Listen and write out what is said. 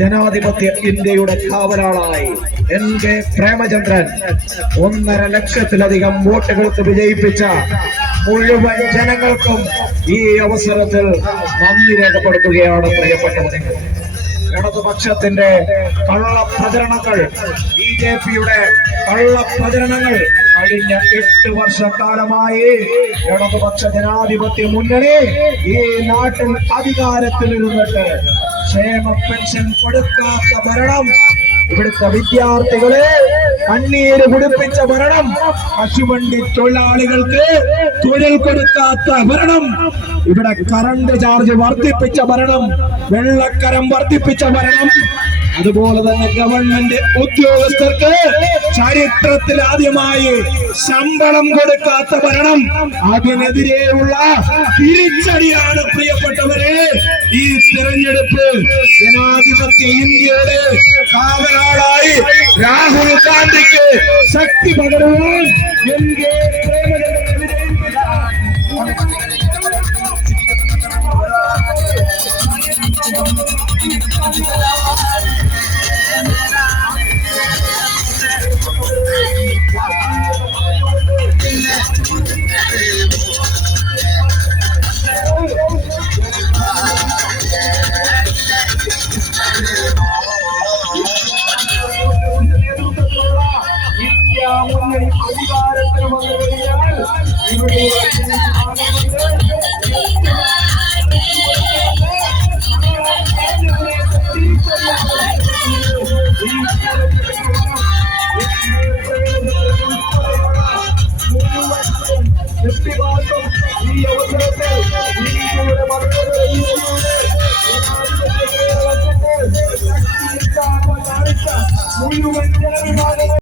ജനാധിപത്യ ഇന്ത്യയുടെ കാവലാളായി NK പ്രേമചന്ദ്രൻ 1.5 ലക്ഷത്തിലധികം വോട്ടുകൾക്ക് വിജയിപ്പിച്ച മുഴുവൻ ജനങ്ങൾക്കും ഈ അവസരത്തിൽ നന്ദി രേഖപ്പെടുത്തുകയാണ് പ്രിയപ്പെട്ടവരെ. ഇടതുപക്ഷത്തിന്റെ കള്ളപ്രചരണങ്ങൾ, BJPയുടെ കള്ളപ്രചരണങ്ങൾ കഴിഞ്ഞ 8 വർഷക്കാലമായി ഇടതുപക്ഷ ജനാധിപത്യ മുന്നണി ഈ നാട്ടിൽ അധികാരത്തിലിരുന്നിട്ട് ക്ഷേമ പെൻഷൻ കൊടുക്കാത്ത ഭരണം, ഇവിടുത്തെ വിദ്യാർത്ഥികളെ കണ്ണീര് കുടിപ്പിച്ച ഭരണം, കശുവണ്ടി തൊഴിലാളികൾക്ക് തൊഴിൽ കൊടുക്കാത്ത ഭരണം, ഇവിടെ കറണ്ട് ചാർജ് വർദ്ധിപ്പിച്ച ഭരണം, വെള്ളക്കരം വർദ്ധിപ്പിച്ച ഭരണം, അതുപോലെ തന്നെ ഗവൺമെന്റ് ഉദ്യോഗസ്ഥർക്ക് ചരിത്രത്തിൽ ആദ്യമായി ശമ്പളം കൊടുക്കാത്ത ഭരണം, അതിനെതിരെയുള്ള തിരിച്ചടിയാണ് പ്രിയപ്പെട്ടവരെ ഈ തിരഞ്ഞെടുപ്പ്. ജനാധിപത്യ ഇന്ത്യയുടെ കാവലാളായി രാഹുൽ ഗാന്ധിക്ക് ശക്തി പകരുവാൻ NK അധികാരത്തിൽ വന്നു കഴിഞ്ഞാൽ ഇവിടെ ഈ അവസരത്തിൽ മുഴുവൻ ജനവിഭാഗം